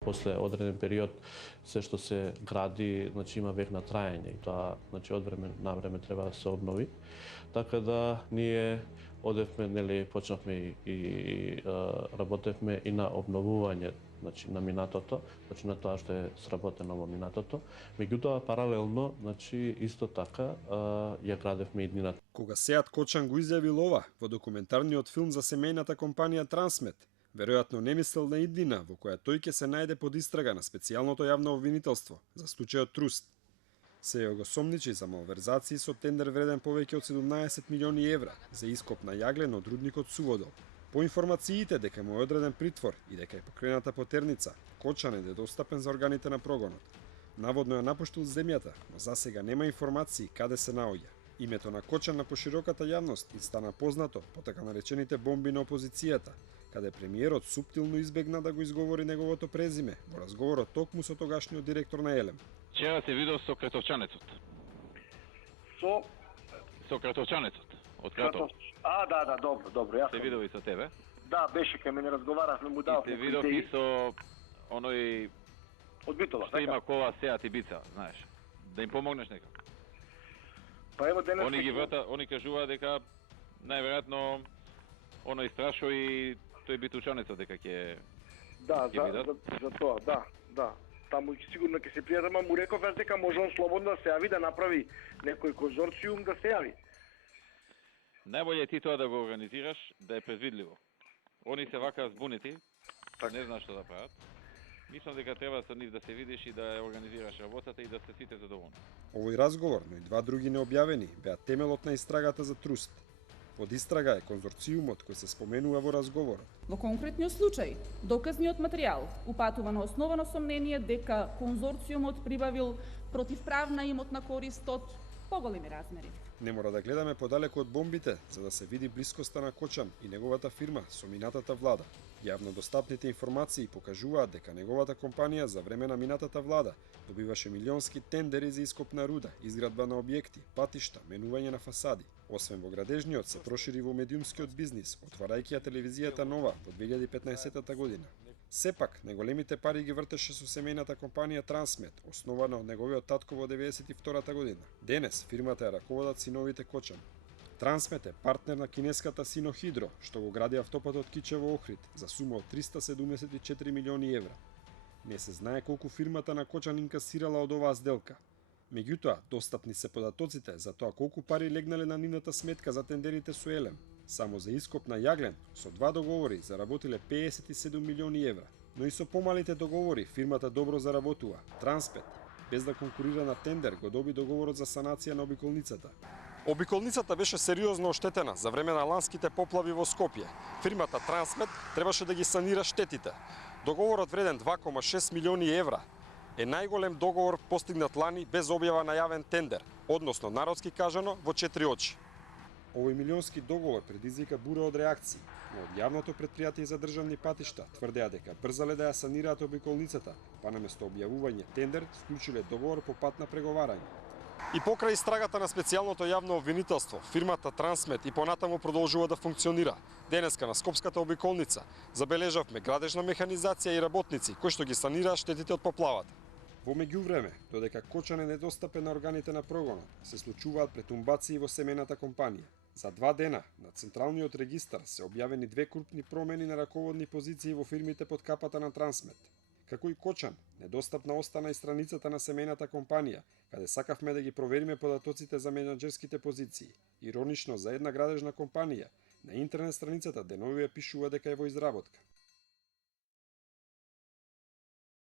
После одреден период се што се гради, значи има век на траење и тоа значи од време на време треба да се обнови. Така да ние одевме, нели, почнавме и работевме и на обновување, значи на минатото, значи на тоа што е сработено во минатото. Меѓутоа паралелно, значи исто така ја градевме иднината. Кога Сеат Кочан го изјавил ова во документарниот филм за семејната компанија Трансмет, веројатно не мислел на иднина во која тој ќе се најде под истрага на специјалното јавно обвинителство за случајот Труст. Се ја го сомничи за малверзации со тендер вреден повеќе од 17 милиони евра за ископ на јаглен од рудникот Суводол. По информациите дека му е одреден притвор и дека е покрената потерница, Кочан е недостапен за органите на прогонот. Наводно ја напуштил земјата, но засега нема информации каде се наоѓа. Името на Кочан на пошироката јавност и стана познато по така наречените бомби на опозицијата, каде премиерот суптилно избегна да го изговори неговото презиме во разговорот токму со тогашниот директор на Елем. Вчера се видел со Кратовчанецот. Со Кратовчанецот од Кратов. Да, добро, јас. Се видел и со тебе? Да, беше кај мене, разговаравме, му дав. И се видел и со оној од Битола, што има кола Сеат и Бица, знаеш. Да им помогнеш некако. Па ево денес Они кажува дека најверојатно оној Страшо и тој Битушанецот дека ќе за тоа, да. Таму сигурно ќе се пријат, ама му реков јас дека може он слободно да се јави, да направи некој конзорциум да се јави. Најбоље е ти тоа да го организираш, да е предвидливо. Они се вака збунети, не знаат што да прават. Мислам дека треба со нив да се видиш и да ја организираш работата и да се сите задоволни. Овој разговор, но и два други необјавени, беа темелот на истрагата за Труст. Под истрага е конзорциумот кој се споменува во разговорот. Во конкретниот случај, доказниот материјал упатува на основа на сомнение дека конзорциумот прибавил противправна имотна корист од поголеми размери. Не мора да гледаме подалеку од бомбите, за да се види блискоста на Кочан и неговата фирма со минатата влада. Јавно достапните информации покажуваат дека неговата компанија за време на минатата влада добиваше милионски тендери за ископ на руда, изградба на објекти, патишта, менување на фасади. Освен во градежниот, се прошири во медиумскиот бизнис, отварајќи ја телевизијата Нова во 2015 година. Сепак, неголемите пари ги вртеше со семејната компанија Трансмет, основана од неговиот татко во 1992 година. Денес фирмата ја раководат синовите Кочан. Трансмет е партнер на кинеската Синохидро, што го гради автопатот Кичево Охрид за сума од 374 милиони евра. Не се знае колку фирмата на Кочан инкасирала од оваа сделка. Меѓутоа, достапни се податоците за тоа колку пари легнале на нивната сметка за тендерите со Елем. Само за ископ на јаглен, со два договори заработиле 57 милиони евра. Но и со помалите договори фирмата добро заработува. Трансмет, без да конкурира на тендер, го доби договорот за санација на обиколницата. Обиколницата беше сериозно оштетена за време на ланските поплави во Скопје. Фирмата Трансмет требаше да ги санира штетите. Договорот вреден 2,6 милиони евра е најголем договор постигнат лани без објава на јавен тендер, односно народски кажано во 4 очи. Овој милионски договор предизвика бура од реакции, но од јавното претпријатие за државни патишта тврдеа дека брзале да ја санираат обиколницата, па наместо објавување тендер склучиле договор по пат на преговарање. И покрај истрагата на специјалното јавно обвинителство, фирмата Трансмет и понатаму продолжува да функционира. Денеска на Скопската обиколница забележавме градежна механизација и работници кои што ги санираат штетите од поплавата. Во меѓувреме, додека Кочан е недостапен на органите на прогонот, се случуваат претумбации во семејната компанија. За 2 дена на Централниот регистар се објавени 2 крупни промени на раководни позиции во фирмите под капата на Трансмет. Како и Кочан, недостапна остана и страницата на семејната компанија, каде сакавме да ги провериме податоците за менаџерските позиции. Иронично за една градежна компанија, на интернет страницата деновиве пишува дека е во изработка.